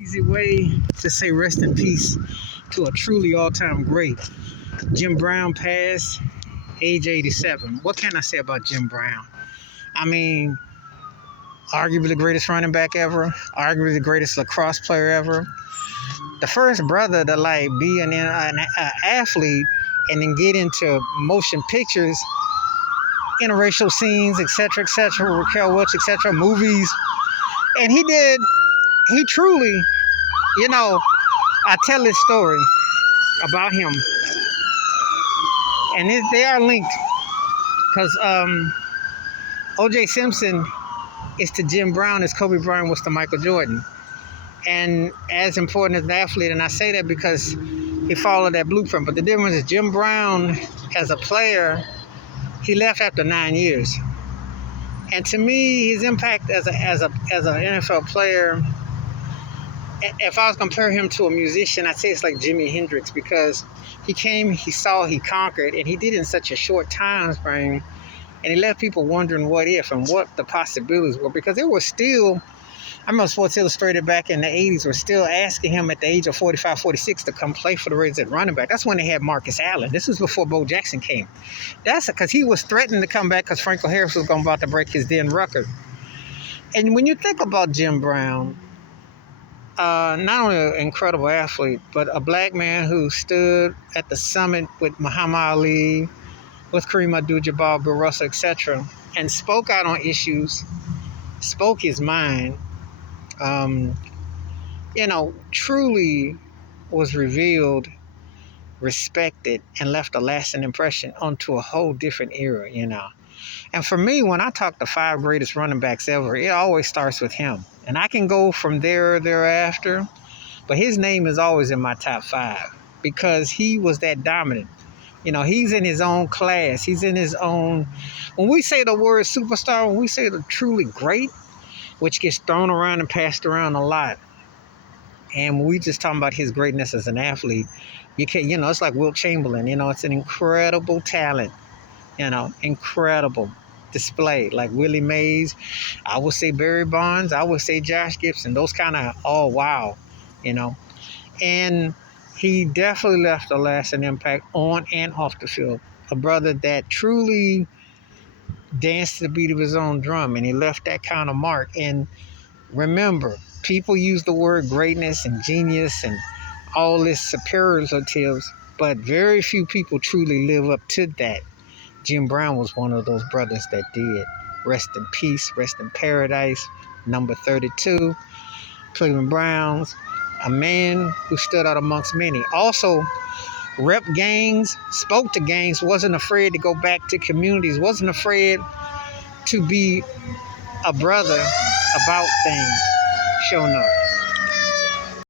Easy way to say rest in peace to a truly all-time great. Jim Brown passed, age 87. What can I say about Jim Brown? I mean, arguably the greatest running back ever, arguably the greatest lacrosse player ever. The first brother to be an athlete and then get into motion pictures, interracial scenes, etc., Raquel Welch, etc., movies. And he truly, I tell this story about him, and they are linked because O.J. Simpson is to Jim Brown as Kobe Bryant was to Michael Jordan, and as important as an athlete. And I say that because he followed that blueprint. But the difference is Jim Brown, as a player, he left after 9 years, and to me, his impact as an NFL player. If I was to compare him to a musician, I'd say it's like Jimi Hendrix, because he came, he saw, he conquered, and he did it in such a short time frame, and he left people wondering what if and what the possibilities were, because it was still, I remember Sports Illustrated back in the 80s were still asking him at the age of 45, 46 to come play for the Raiders at running back. That's when they had Marcus Allen. This was before Bo Jackson came. That's because he was threatening to come back because Franco Harris was about to break his then record. And when you think about Jim Brown, not only an incredible athlete, but a black man who stood at the summit with Muhammad Ali, with Kareem Abdul-Jabbar, Bill Russell, etc., and spoke out on issues, spoke his mind, truly was revealed, respected, and left a lasting impression onto a whole different era, And for me, when I talk the 5 greatest running backs ever, it always starts with him. And I can go from thereafter, but his name is always in my top 5 because he was that dominant. He's in his own class. He's in his own. When we say the word superstar, when we say the truly great, which gets thrown around and passed around a lot, and we just talking about his greatness as an athlete, you can, it's like Wilt Chamberlain. It's an incredible talent. Incredible display, like Willie Mays. I would say Barry Bonds. I would say Josh Gibson. Those kind of, oh, wow, And he definitely left a lasting impact on and off the field. A brother that truly danced to the beat of his own drum, and he left that kind of mark. And remember, people use the word greatness and genius and all this superlatives, but very few people truly live up to that. Jim Brown was one of those brothers that did. Rest in peace, rest in paradise. Number 32, Cleveland Browns, a man who stood out amongst many. Also, rep gangs, spoke to gangs, wasn't afraid to go back to communities, wasn't afraid to be a brother about things, showing up.